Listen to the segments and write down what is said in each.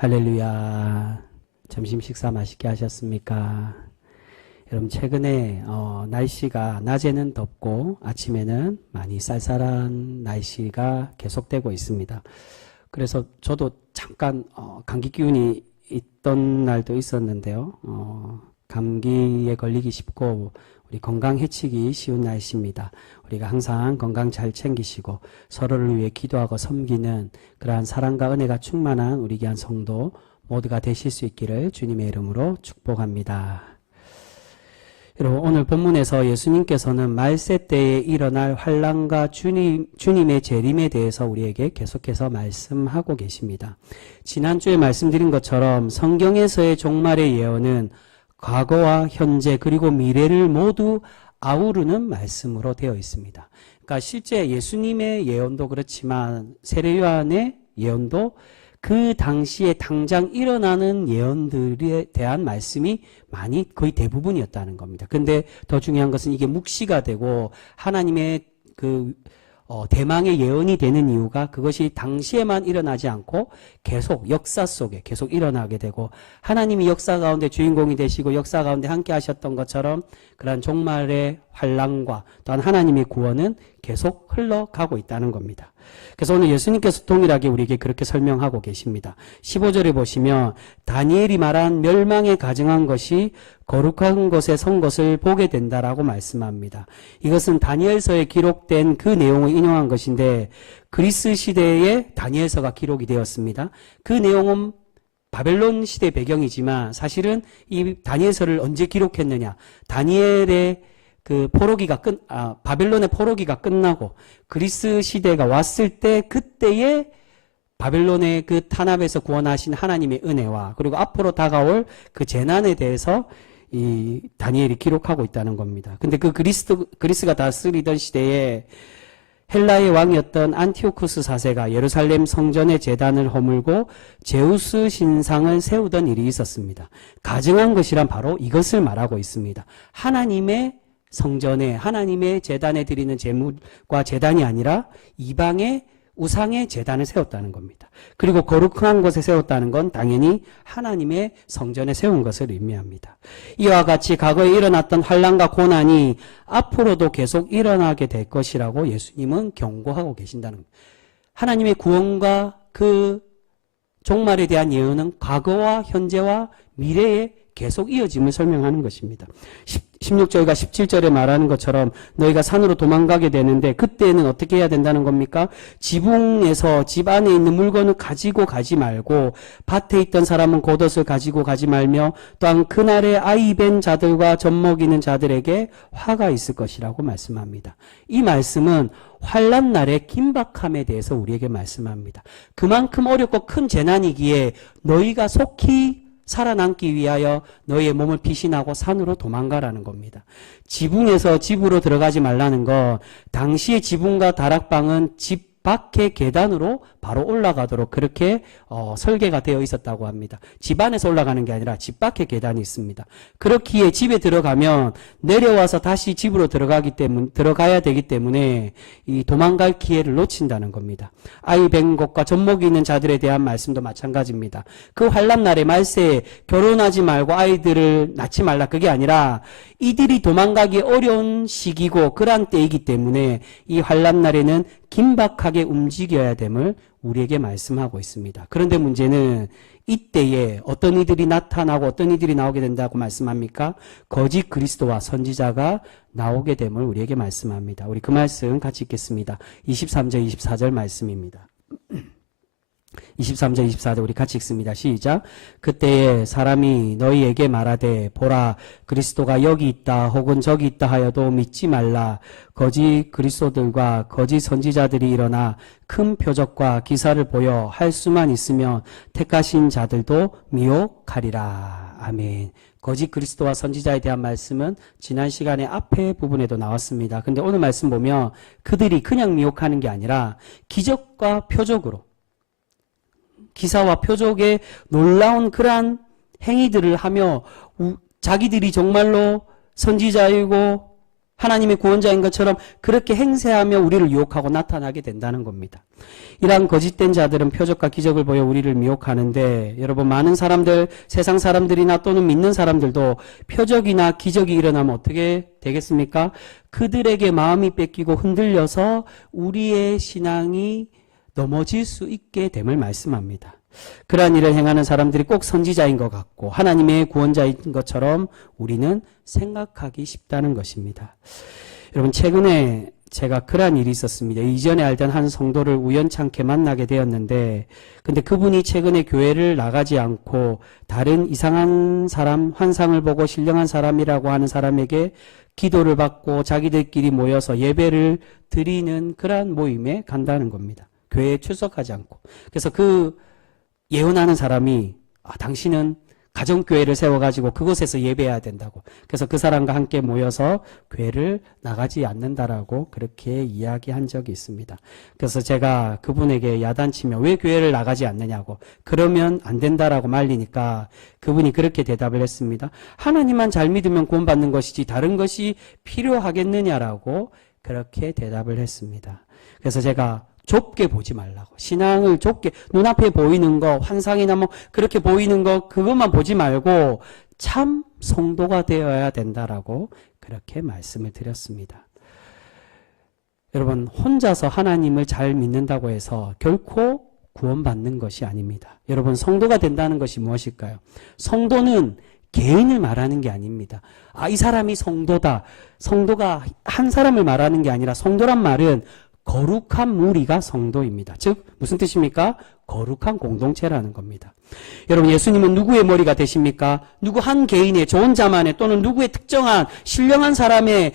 할렐루야. 점심 식사 맛있게 하셨습니까? 여러분 최근에 날씨가 낮에는 덥고 아침에는 많이 쌀쌀한 날씨가 계속되고 있습니다. 그래서 저도 잠깐 감기 기운이 있던 날도 있었는데요. 감기에 걸리기 쉽고 우리 건강 해치기 쉬운 날씨입니다. 우리가 항상 건강 잘 챙기시고 서로를 위해 기도하고 섬기는 그러한 사랑과 은혜가 충만한 우리 귀한 성도 모두가 되실 수 있기를 주님의 이름으로 축복합니다. 여러분 오늘 본문에서 예수님께서는 말세 때에 일어날 환난과 주님의 재림에 대해서 우리에게 계속해서 말씀하고 계십니다. 지난주에 말씀드린 것처럼 성경에서의 종말의 예언은 과거와 현재 그리고 미래를 모두 아우르는 말씀으로 되어 있습니다. 그러니까 실제 예수님의 예언도 그렇지만 세례 요한의 예언도 그 당시에 당장 일어나는 예언들에 대한 말씀이 거의 대부분이었다는 겁니다. 근데 더 중요한 것은 이게 묵시가 되고 하나님의 대망의 예언이 되는 이유가 그것이 당시에만 일어나지 않고 계속 역사 속에 계속 일어나게 되고 하나님이 역사 가운데 주인공이 되시고 역사 가운데 함께 하셨던 것처럼 그러한 종말의 환난과 또한 하나님의 구원은 계속 흘러가고 있다는 겁니다. 그래서 오늘 예수님께서 동일하게 우리에게 그렇게 설명하고 계십니다. 15절에 보시면 다니엘이 말한 멸망에 가증한 것이 거룩한 곳에 선 것을 보게 된다라고 말씀합니다. 이것은 다니엘서에 기록된 그 내용을 인용한 것인데 그리스 시대에 다니엘서가 기록이 되었습니다. 그 내용은 바벨론 시대 배경이지만 사실은 이 다니엘서를 언제 기록했느냐? 다니엘의 바벨론의 포로기가 끝나고 그리스 시대가 왔을 때 그때의 바벨론의 그 탄압에서 구원하신 하나님의 은혜와 그리고 앞으로 다가올 그 재난에 대해서 이 다니엘이 기록하고 있다는 겁니다. 근데 그 그리스가 다스리던 시대에 헬라의 왕이었던 안티오쿠스 4세가 예루살렘 성전의 제단을 허물고 제우스 신상을 세우던 일이 있었습니다. 가증한 것이란 바로 이것을 말하고 있습니다. 하나님의 성전에 하나님의 제단에 드리는 제물과 제단이 아니라 이방의 우상의 제단을 세웠다는 겁니다. 그리고 거룩한 곳에 세웠다는 건 당연히 하나님의 성전에 세운 것을 의미합니다. 이와 같이 과거에 일어났던 환난과 고난이 앞으로도 계속 일어나게 될 것이라고 예수님은 경고하고 계신다는 겁니다. 하나님의 구원과 그 종말에 대한 예언은 과거와 현재와 미래에 계속 이어짐을 설명하는 것입니다. 16절과 17절에 말하는 것처럼 너희가 산으로 도망가게 되는데 그때는 어떻게 해야 된다는 겁니까? 지붕에서 집 안에 있는 물건을 가지고 가지 말고 밭에 있던 사람은 겉옷을 가지고 가지 말며 또한 그날에 아이 뵌 자들과 젖 먹이는 자들에게 화가 있을 것이라고 말씀합니다. 이 말씀은 환난 날의 긴박함에 대해서 우리에게 말씀합니다. 그만큼 어렵고 큰 재난이기에 너희가 속히 살아남기 위하여 너희의 몸을 피신하고 산으로 도망가라는 겁니다. 지붕에서 집으로 들어가지 말라는 거, 당시의 지붕과 다락방은 집 밖의 계단으로 바로 올라가도록 그렇게 설계가 되어 있었다고 합니다. 집 안에서 올라가는 게 아니라 집 밖에 계단이 있습니다. 그렇기에 집에 들어가면 내려와서 다시 집으로 들어가야 되기 때문에 이 도망갈 기회를 놓친다는 겁니다. 아이 뵌 곳과 젖 먹이는 자들에 대한 말씀도 마찬가지입니다. 그 환난 날에 말세에 결혼하지 말고 아이들을 낳지 말라 그게 아니라 이들이 도망가기 어려운 시기고 그러한 때이기 때문에 이 환난 날에는 긴박하게 움직여야 됨을 우리에게 말씀하고 있습니다. 그런데 문제는 이때에 어떤 이들이 나타나고 어떤 이들이 나오게 된다고 말씀합니까? 거짓 그리스도와 선지자가 나오게 됨을 우리에게 말씀합니다. 우리 그 말씀 같이 읽겠습니다. 23절 24절 말씀입니다. 23절 24절 우리 같이 읽습니다. 시작. 그때에 사람이 너희에게 말하되 보라 그리스도가 여기 있다 혹은 저기 있다 하여도 믿지 말라. 거짓 그리스도들과 거짓 선지자들이 일어나 큰 표적과 기사를 보여 할 수만 있으면 택하신 자들도 미혹하리라. 아멘. 거짓 그리스도와 선지자에 대한 말씀은 지난 시간에 앞에 부분에도 나왔습니다. 근데 오늘 말씀 보면 그들이 그냥 미혹하는 게 아니라 기적과 표적으로 기사와 표적의 놀라운 그러한 행위들을 하며 자기들이 정말로 선지자이고 하나님의 구원자인 것처럼 그렇게 행세하며 우리를 유혹하고 나타나게 된다는 겁니다. 이러한 거짓된 자들은 표적과 기적을 보여 우리를 미혹하는데, 여러분, 많은 사람들, 세상 사람들이나 또는 믿는 사람들도 표적이나 기적이 일어나면 어떻게 되겠습니까? 그들에게 마음이 뺏기고 흔들려서 우리의 신앙이 넘어질 수 있게 됨을 말씀합니다. 그러한 일을 행하는 사람들이 꼭 선지자인 것 같고 하나님의 구원자인 것처럼 우리는 생각하기 쉽다는 것입니다. 여러분, 최근에 제가 그러한 일이 있었습니다. 이전에 알던 한 성도를 우연찮게 만나게 되었는데, 근데 그분이 최근에 교회를 나가지 않고 다른 이상한 사람, 환상을 보고 신령한 사람이라고 하는 사람에게 기도를 받고 자기들끼리 모여서 예배를 드리는 그러한 모임에 간다는 겁니다. 교회에 출석하지 않고. 그래서 그 예언하는 사람이 당신은 가정교회를 세워가지고 그곳에서 예배해야 된다고. 그래서 그 사람과 함께 모여서 교회를 나가지 않는다라고 그렇게 이야기한 적이 있습니다. 그래서 제가 그분에게 야단치며 왜 교회를 나가지 않느냐고, 그러면 안 된다라고 말리니까 그분이 그렇게 대답을 했습니다. 하나님만 잘 믿으면 구원받는 것이지 다른 것이 필요하겠느냐라고 그렇게 대답을 했습니다. 그래서 제가 좁게 보지 말라고, 신앙을 좁게, 눈앞에 보이는 거, 환상이나 뭐 그렇게 보이는 거 그것만 보지 말고 참 성도가 되어야 된다라고 그렇게 말씀을 드렸습니다. 여러분, 혼자서 하나님을 잘 믿는다고 해서 결코 구원받는 것이 아닙니다. 여러분, 성도가 된다는 것이 무엇일까요? 성도는 개인을 말하는 게 아닙니다. 이 사람이 성도다. 성도가 한 사람을 말하는 게 아니라, 성도란 말은 거룩한 무리가 성도입니다. 즉 무슨 뜻입니까? 거룩한 공동체라는 겁니다. 여러분, 예수님은 누구의 머리가 되십니까? 누구 한 개인의, 저 혼자만의, 또는 누구의 특정한 신령한 사람의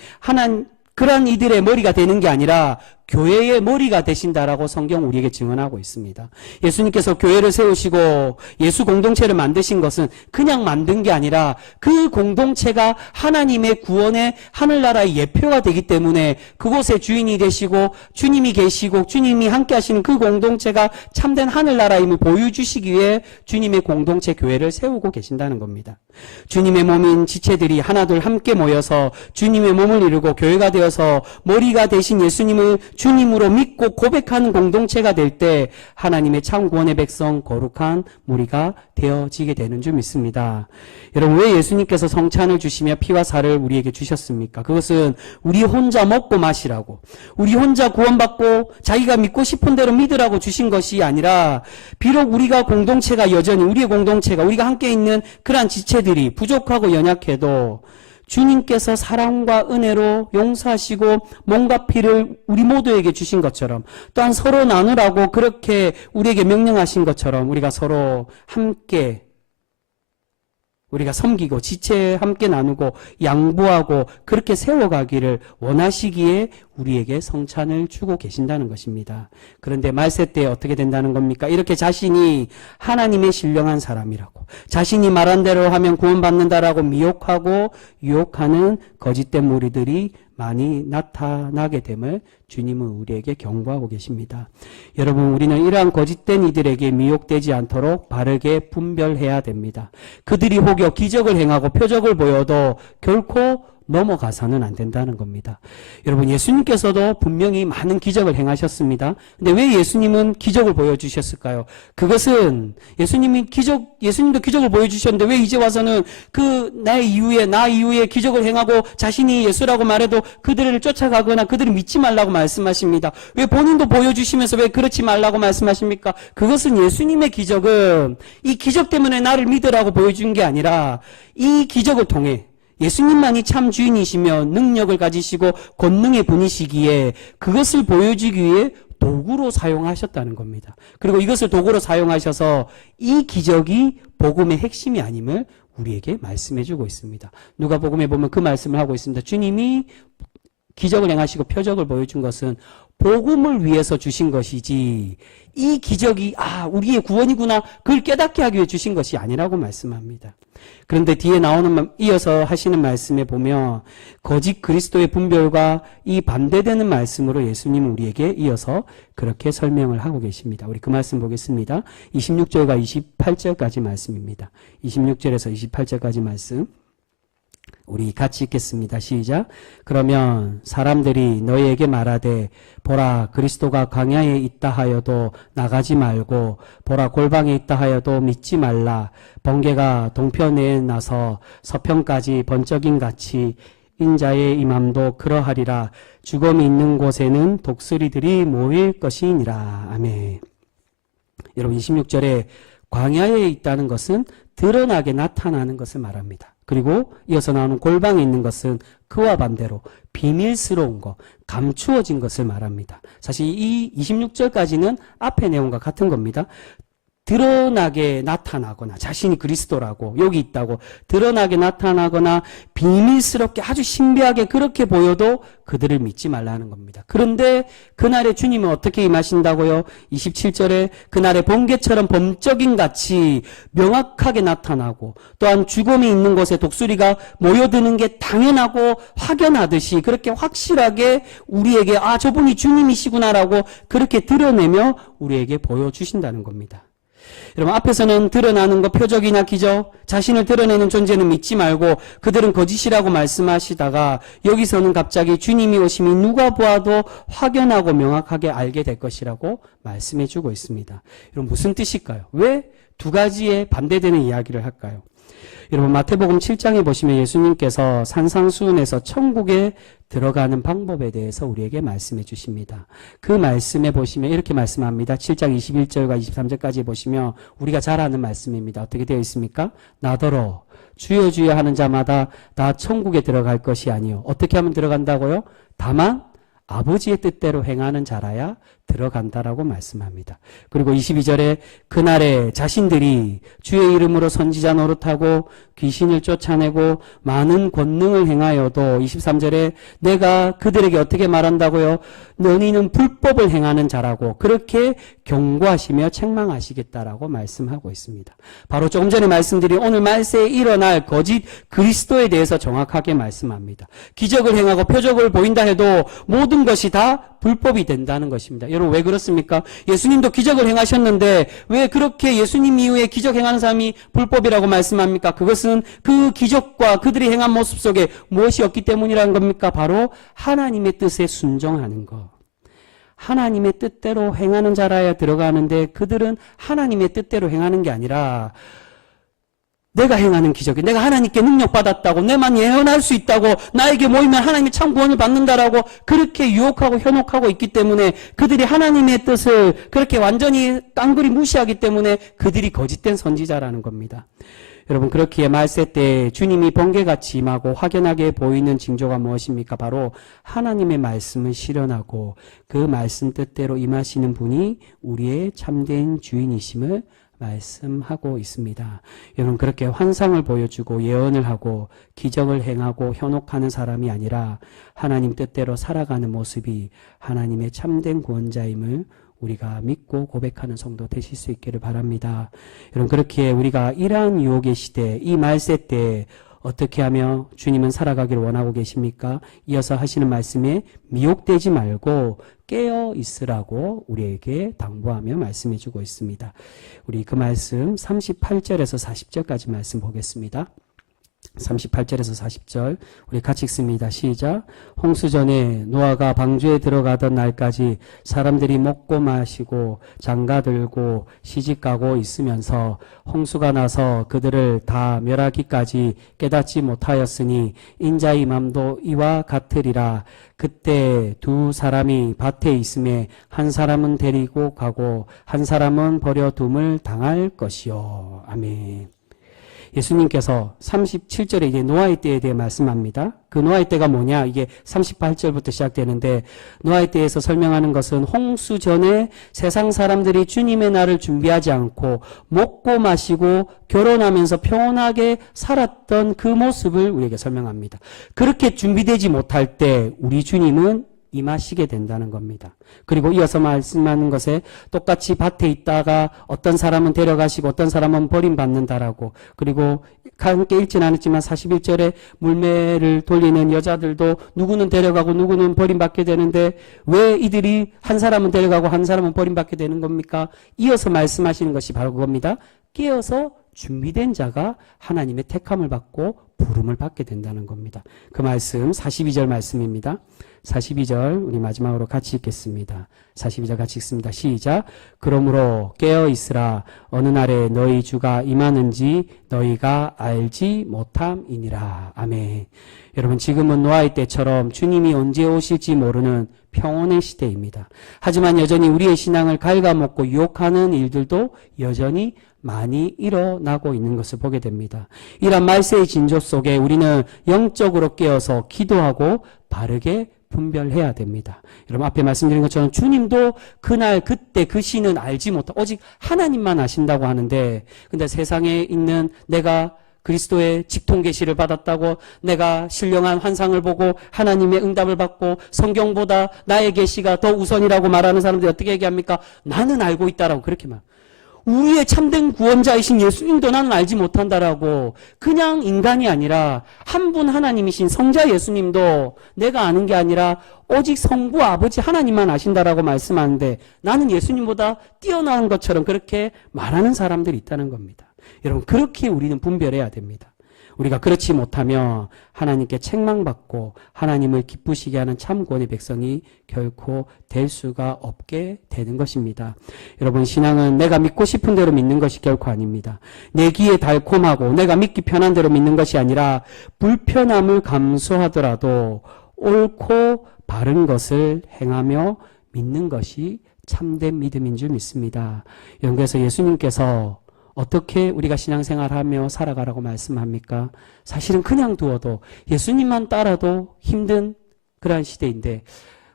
그러한 이들의 머리가 되는 게 아니라 교회의 머리가 되신다라고 성경 우리에게 증언하고 있습니다. 예수님께서 교회를 세우시고 예수 공동체를 만드신 것은 그냥 만든 게 아니라 그 공동체가 하나님의 구원의 하늘나라의 예표가 되기 때문에 그곳의 주인이 되시고 주님이 계시고 주님이 함께 하시는 그 공동체가 참된 하늘나라임을 보여주시기 위해 주님의 공동체 교회를 세우고 계신다는 겁니다. 주님의 몸인 지체들이 하나둘 함께 모여서 주님의 몸을 이루고 교회가 되어서 머리가 되신 예수님을 주님으로 믿고 고백하는 공동체가 될 때 하나님의 참 구원의 백성, 거룩한 무리가 되어지게 되는 줄 믿습니다. 여러분, 왜 예수님께서 성찬을 주시며 피와 살을 우리에게 주셨습니까? 그것은 우리 혼자 먹고 마시라고, 우리 혼자 구원받고 자기가 믿고 싶은 대로 믿으라고 주신 것이 아니라, 비록 우리가 공동체가 여전히, 우리의 공동체가, 우리가 함께 있는 그러한 지체들이 부족하고 연약해도 주님께서 사랑과 은혜로 용서하시고 몸과 피를 우리 모두에게 주신 것처럼, 또한 서로 나누라고 그렇게 우리에게 명령하신 것처럼 우리가 서로 함께 우리가 섬기고 지체 함께 나누고 양보하고 그렇게 세워가기를 원하시기에 우리에게 성찬을 주고 계신다는 것입니다. 그런데 말세 때 어떻게 된다는 겁니까? 이렇게 자신이 하나님의 신령한 사람이라고, 자신이 말한 대로 하면 구원받는다라고 미혹하고 유혹하는 거짓된 무리들이 많이 나타나게 됨을 주님은 우리에게 경고하고 계십니다. 여러분, 우리는 이러한 거짓된 이들에게 미혹되지 않도록 바르게 분별해야 됩니다. 그들이 혹여 기적을 행하고 표적을 보여도 결코 넘어가서는 안 된다는 겁니다. 여러분, 예수님께서도 분명히 많은 기적을 행하셨습니다. 근데 왜 예수님은 기적을 보여주셨을까요? 그것은 예수님도 기적을 보여주셨는데 왜 이제 와서는 나 이후에 기적을 행하고 자신이 예수라고 말해도 그들을 쫓아가거나 그들을 믿지 말라고 말씀하십니다. 왜 본인도 보여주시면서 왜 그렇지 말라고 말씀하십니까? 그것은 예수님의 기적은 이 기적 때문에 나를 믿으라고 보여준 게 아니라 이 기적을 통해 예수님만이 참 주인이시며 능력을 가지시고 권능의 분이시기에 그것을 보여주기 위해 도구로 사용하셨다는 겁니다. 그리고 이것을 도구로 사용하셔서 이 기적이 복음의 핵심이 아님을 우리에게 말씀해주고 있습니다. 누가복음에 보면 그 말씀을 하고 있습니다. 주님이 기적을 행하시고 표적을 보여준 것은 복음을 위해서 주신 것이지 이 기적이 우리의 구원이구나 그걸 깨닫게 하기 위해 주신 것이 아니라고 말씀합니다. 그런데 뒤에 이어서 하시는 말씀에 보면 거짓 그리스도의 분별과 이 반대되는 말씀으로 예수님은 우리에게 이어서 그렇게 설명을 하고 계십니다. 우리 그 말씀 보겠습니다. 26절과 28절까지 말씀입니다. 26절에서 28절까지 말씀 우리 같이 읽겠습니다. 시작. 그러면 사람들이 너희에게 말하되 보라 그리스도가 광야에 있다 하여도 나가지 말고 보라 골방에 있다 하여도 믿지 말라. 번개가 동편에 나서 서편까지 번쩍임 같이 인자의 임함도 그러하리라. 죽음이 있는 곳에는 독수리들이 모일 것이니라. 아멘. 여러분 26절에 광야에 있다는 것은 드러나게 나타나는 것을 말합니다. 그리고 이어서 나오는 골방에 있는 것은 그와 반대로 비밀스러운 것, 감추어진 것을 말합니다. 사실 이 26절까지는 앞의 내용과 같은 겁니다. 드러나게 나타나거나 자신이 그리스도라고 여기 있다고 드러나게 나타나거나 비밀스럽게 아주 신비하게 그렇게 보여도 그들을 믿지 말라는 겁니다. 그런데 그날에 주님은 어떻게 임하신다고요? 27절에 그날에 번개처럼 범적인 같이 명확하게 나타나고 또한 죽음이 있는 곳에 독수리가 모여드는 게 당연하고 확연하듯이 그렇게 확실하게 우리에게 아 저분이 주님이시구나라고 그렇게 드러내며 우리에게 보여주신다는 겁니다. 여러분 앞에서는 드러나는 것 표적이나 기적 자신을 드러내는 존재는 믿지 말고 그들은 거짓이라고 말씀하시다가 여기서는 갑자기 주님이 오심이 누가 보아도 확연하고 명확하게 알게 될 것이라고 말씀해 주고 있습니다. 여러분 무슨 뜻일까요? 왜 두 가지의 반대되는 이야기를 할까요? 여러분 마태복음 7장에 보시면 예수님께서 산상수훈에서 천국에 들어가는 방법에 대해서 우리에게 말씀해 주십니다. 그 말씀에 보시면 이렇게 말씀합니다. 7장 21절과 23절까지 보시면 우리가 잘 아는 말씀입니다. 어떻게 되어 있습니까? 나더러 주여 주여 하는 자마다 다 천국에 들어갈 것이 아니요. 어떻게 하면 들어간다고요? 다만 아버지의 뜻대로 행하는 자라야 들어간다라고 말씀합니다. 그리고 22절에 그날에 자신들이 주의 이름으로 선지자 노릇하고 귀신을 쫓아내고 많은 권능을 행하여도 23절에 내가 그들에게 어떻게 말한다고요? 너희는 불법을 행하는 자라고 그렇게 경고하시며 책망하시겠다라고 말씀하고 있습니다. 바로 조금 전에 말씀드린 오늘 말세에 일어날 거짓 그리스도에 대해서 정확하게 말씀합니다. 기적을 행하고 표적을 보인다 해도 모든 것이 다 불법이 된다는 것입니다. 여러분 왜 그렇습니까? 예수님도 기적을 행하셨는데 왜 그렇게 예수님 이후에 기적 행하는 사람이 불법이라고 말씀합니까? 그것은 그 기적과 그들이 행한 모습 속에 무엇이 없기 때문이라는 겁니까? 바로 하나님의 뜻에 순종하는 것. 하나님의 뜻대로 행하는 자라야 들어가는데 그들은 하나님의 뜻대로 행하는 게 아니라 내가 행하는 기적이 내가 하나님께 능력받았다고 내만 예언할 수 있다고 나에게 모이면 하나님이 참 구원을 받는다라고 그렇게 유혹하고 현혹하고 있기 때문에 그들이 하나님의 뜻을 그렇게 완전히 깡그리 무시하기 때문에 그들이 거짓된 선지자라는 겁니다. 여러분 그렇기에 말세 때 주님이 번개같이 임하고 확연하게 보이는 징조가 무엇입니까? 바로 하나님의 말씀을 실현하고 그 말씀 뜻대로 임하시는 분이 우리의 참된 주인이심을 말씀하고 있습니다. 여러분 그렇게 환상을 보여주고 예언을 하고 기적을 행하고 현혹하는 사람이 아니라 하나님 뜻대로 살아가는 모습이 하나님의 참된 구원자임을 우리가 믿고 고백하는 성도 되실 수 있기를 바랍니다. 여러분 그렇기에 우리가 이러한 유혹의 시대 이 말세 때 어떻게 하며 주님은 살아가기를 원하고 계십니까? 이어서 하시는 말씀에 미혹되지 말고 깨어 있으라고 우리에게 당부하며 말씀해 주고 있습니다. 우리 그 말씀 38절에서 40절까지 말씀 보겠습니다. 38절에서 40절 우리 같이 읽습니다. 시작. 홍수전에 노아가 방주에 들어가던 날까지 사람들이 먹고 마시고 장가들고 시집가고 있으면서 홍수가 나서 그들을 다 멸하기까지 깨닫지 못하였으니 인자의 맘도 이와 같으리라. 그때 두 사람이 밭에 있음에 한 사람은 데리고 가고 한 사람은 버려둠을 당할 것이요. 아멘. 예수님께서 37절에 이제 노아의 때에 대해 말씀합니다. 그 노아의 때가 뭐냐? 이게 38절부터 시작되는데 노아의 때에서 설명하는 것은 홍수 전에 세상 사람들이 주님의 날을 준비하지 않고 먹고 마시고 결혼하면서 평온하게 살았던 그 모습을 우리에게 설명합니다. 그렇게 준비되지 못할 때 우리 주님은 임하시게 된다는 겁니다. 그리고 이어서 말씀하는 것에 똑같이 밭에 있다가 어떤 사람은 데려가시고 어떤 사람은 버림받는다라고 그리고 함께 읽지는 않았지만 41절에 물매를 돌리는 여자들도 누구는 데려가고 누구는 버림받게 되는데 왜 이들이 한 사람은 데려가고 한 사람은 버림받게 되는 겁니까? 이어서 말씀하시는 것이 바로 그겁니다. 깨어서 준비된 자가 하나님의 택함을 받고 부름을 받게 된다는 겁니다. 그 말씀 42절 말씀입니다. 42절 우리 마지막으로 같이 읽겠습니다. 42절 같이 읽습니다. 시작. 그러므로 깨어 있으라. 어느 날에 너희 주가 임하는지 너희가 알지 못함이니라. 아멘. 여러분, 지금은 노아의 때처럼 주님이 언제 오실지 모르는 평온의 시대입니다. 하지만 여전히 우리의 신앙을 갉아먹고 유혹하는 일들도 여전히 많이 일어나고 있는 것을 보게 됩니다. 이런 말세의 징조 속에 우리는 영적으로 깨어서 기도하고 바르게 분별해야 됩니다. 여러분, 앞에 말씀드린 것처럼 주님도 그날 그때 그 시는 알지 못하고 오직 하나님만 아신다고 하는데, 근데 세상에 있는 내가 그리스도의 직통 계시를 받았다고, 내가 신령한 환상을 보고 하나님의 응답을 받고 성경보다 나의 계시가 더 우선이라고 말하는 사람들이 어떻게 얘기합니까? 나는 알고 있다라고 그렇게 말. 우리의 참된 구원자이신 예수님도 나는 알지 못한다라고. 그냥 인간이 아니라 한 분 하나님이신 성자 예수님도 내가 아는 게 아니라 오직 성부 아버지 하나님만 아신다라고 말씀하는데, 나는 예수님보다 뛰어난 것처럼 그렇게 말하는 사람들이 있다는 겁니다. 여러분, 그렇게 우리는 분별해야 됩니다. 우리가 그렇지 못하면 하나님께 책망받고 하나님을 기쁘시게 하는 참 구원의 백성이 결코 될 수가 없게 되는 것입니다. 여러분, 신앙은 내가 믿고 싶은 대로 믿는 것이 결코 아닙니다. 내 귀에 달콤하고 내가 믿기 편한 대로 믿는 것이 아니라 불편함을 감수하더라도 옳고 바른 것을 행하며 믿는 것이 참된 믿음인 줄 믿습니다. 그래서 예수님께서 어떻게 우리가 신앙생활하며 살아가라고 말씀합니까? 사실은 그냥 두어도 예수님만 따라도 힘든 그러한 시대인데,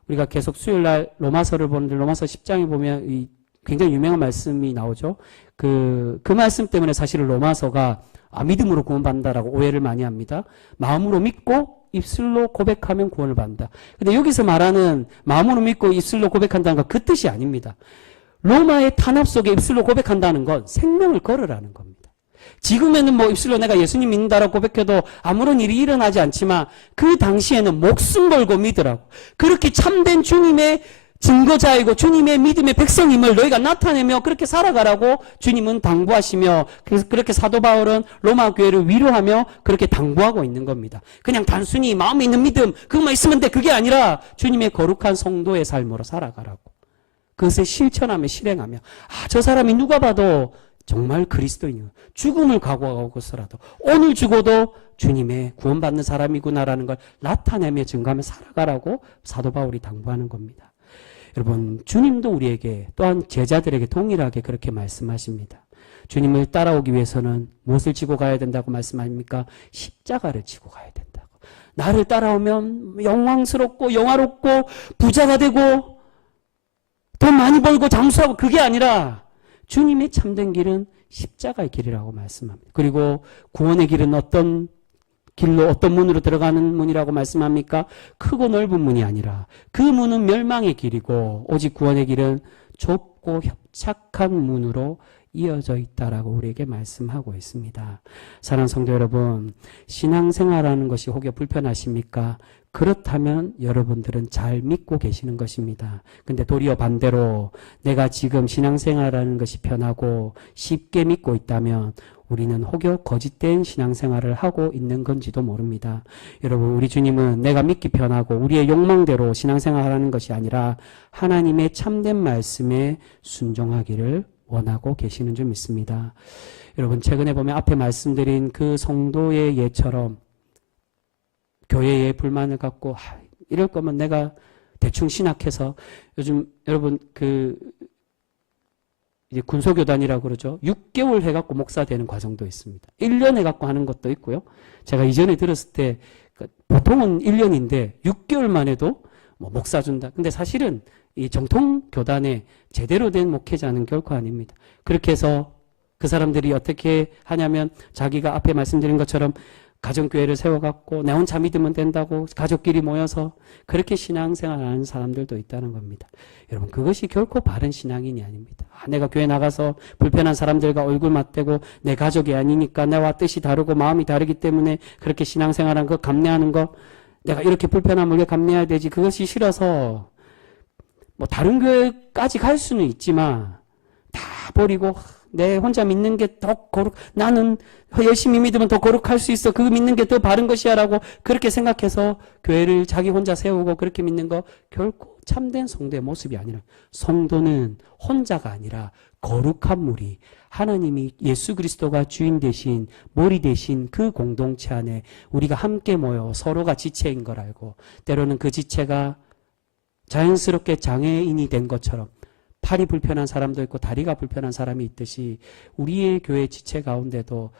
우리가 계속 수요일날 로마서를 보는데 로마서 10장에 보면 이 굉장히 유명한 말씀이 나오죠. 그 말씀 때문에 사실은 로마서가 믿음으로 구원받는다라고 오해를 많이 합니다. 마음으로 믿고 입술로 고백하면 구원을 받는다. 근데 여기서 말하는 마음으로 믿고 입술로 고백한다는 건 그 뜻이 아닙니다. 로마의 탄압 속에 입술로 고백한다는 건 생명을 걸으라는 겁니다. 지금에는 뭐 입술로 내가 예수님 믿는다라고 고백해도 아무런 일이 일어나지 않지만 그 당시에는 목숨 걸고 믿으라고. 그렇게 참된 주님의 증거자이고 주님의 믿음의 백성임을 너희가 나타내며 그렇게 살아가라고 주님은 당부하시며, 그래서 그렇게 사도 바울은 로마 교회를 위로하며 그렇게 당부하고 있는 겁니다. 그냥 단순히 마음에 있는 믿음 그것만 있으면 돼, 그게 아니라 주님의 거룩한 성도의 삶으로 살아가라고. 그것을 실천하며 실행하며, 저 사람이 누가 봐도 정말 그리스도인이고 죽음을 각오하고서라도 오늘 죽어도 주님의 구원받는 사람이구나라는 걸 나타내며 증거하며 살아가라고 사도 바울이 당부하는 겁니다. 여러분, 주님도 우리에게 또한 제자들에게 동일하게 그렇게 말씀하십니다. 주님을 따라오기 위해서는 무엇을 지고 가야 된다고 말씀합니까? 십자가를 지고 가야 된다고. 나를 따라오면 영광스럽고 영화롭고 부자가 되고 돈 많이 벌고 장수하고, 그게 아니라 주님의 참된 길은 십자가의 길이라고 말씀합니다. 그리고 구원의 길은 어떤 길로, 어떤 문으로 들어가는 문이라고 말씀합니까? 크고 넓은 문이 아니라 그 문은 멸망의 길이고 오직 구원의 길은 좁고 협착한 문으로 이어져 있다라고 우리에게 말씀하고 있습니다. 사랑하는 성도 여러분, 신앙생활하는 것이 혹여 불편하십니까? 그렇다면 여러분들은 잘 믿고 계시는 것입니다. 근데 도리어 반대로 내가 지금 신앙생활하는 것이 편하고 쉽게 믿고 있다면 우리는 혹여 거짓된 신앙생활을 하고 있는 건지도 모릅니다. 여러분, 우리 주님은 내가 믿기 편하고 우리의 욕망대로 신앙생활하는 것이 아니라 하나님의 참된 말씀에 순종하기를 원하고 계시는 줄 믿습니다. 여러분, 최근에 보면 앞에 말씀드린 그 성도의 예처럼 교회에 불만을 갖고 이럴 거면 내가 대충 신학해서, 요즘 여러분 이제 군소교단이라고 그러죠. 6개월 해갖고 목사 되는 과정도 있습니다. 1년 해갖고 하는 것도 있고요. 제가 이전에 들었을 때 보통은 1년인데 6개월만 해도 뭐 목사 준다. 근데 사실은 이 정통 교단에 제대로 된 목회자는 결코 아닙니다. 그렇게 해서 그 사람들이 어떻게 하냐면 자기가 앞에 말씀드린 것처럼 가정교회를 세워갖고 내 혼자 믿으면 된다고 가족끼리 모여서 그렇게 신앙생활하는 사람들도 있다는 겁니다. 여러분, 그것이 결코 바른 신앙인이 아닙니다. 내가 교회 나가서 불편한 사람들과 얼굴 맞대고 내 가족이 아니니까 나와 뜻이 다르고 마음이 다르기 때문에 그렇게 신앙생활하는 거, 감내하는 거, 내가 이렇게 불편함을 왜 감내해야 되지? 그것이 싫어서 뭐 다른 교회까지 갈 수는 있지만 다 버리고 내 혼자 믿는 게 더 나는 열심히 믿으면 더 거룩할 수 있어. 그거 믿는 게 더 바른 것이야 라고 그렇게 생각해서 교회를 자기 혼자 세우고 그렇게 믿는 거 결코 참된 성도의 모습이 아니라, 성도는 혼자가 아니라 거룩한 무리, 하나님이 예수 그리스도가 주인 되신 머리 되신 그 공동체 안에 우리가 함께 모여 서로가 지체인 걸 알고, 때로는 그 지체가 자연스럽게 장애인이 된 것처럼 팔이 불편한 사람도 있고 다리가 불편한 사람이 있듯이 우리의 교회 지체 가운데도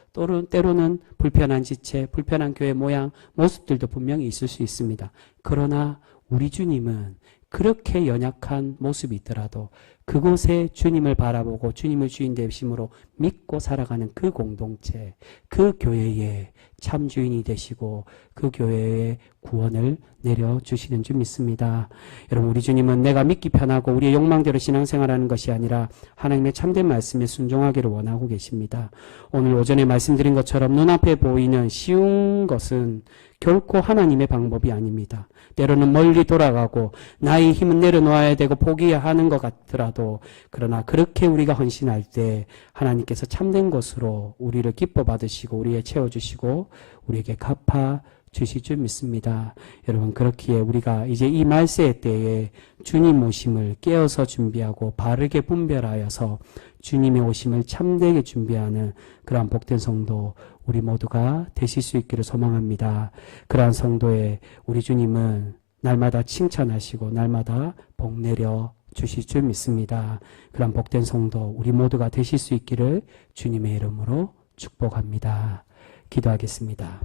때로는 불편한 지체, 불편한 교회 모양, 모습들도 분명히 있을 수 있습니다. 그러나 우리 주님은 그렇게 연약한 모습이 있더라도 그곳에 주님을 바라보고 주님을 주인 되심으로 믿고 살아가는 그 공동체, 그 교회의 참 주인이 되시고 그 교회의 구원을 내려주시는 줄 믿습니다. 여러분, 우리 주님은 내가 믿기 편하고 우리의 욕망대로 신앙생활하는 것이 아니라 하나님의 참된 말씀에 순종하기를 원하고 계십니다. 오늘 오전에 말씀드린 것처럼 눈앞에 보이는 쉬운 것은 결코 하나님의 방법이 아닙니다. 때로는 멀리 돌아가고 나의 힘은 내려놓아야 되고 포기하는 것 같더라도, 그러나 그렇게 우리가 헌신할 때 하나님께서 참된 것으로 우리를 기뻐 받으시고 우리에 채워주시고 우리에게 갚아 주실 줄 믿습니다. 여러분, 그렇기에 우리가 이제 이 말세의 때에 주님 오심을 깨어서 준비하고 바르게 분별하여서 주님의 오심을 참되게 준비하는 그러한 복된 성도 우리 모두가 되실 수 있기를 소망합니다. 그러한 성도의 우리 주님은 날마다 칭찬하시고 날마다 복 내려 주실 줄 믿습니다. 그러한 복된 성도 우리 모두가 되실 수 있기를 주님의 이름으로 축복합니다. 기도하겠습니다.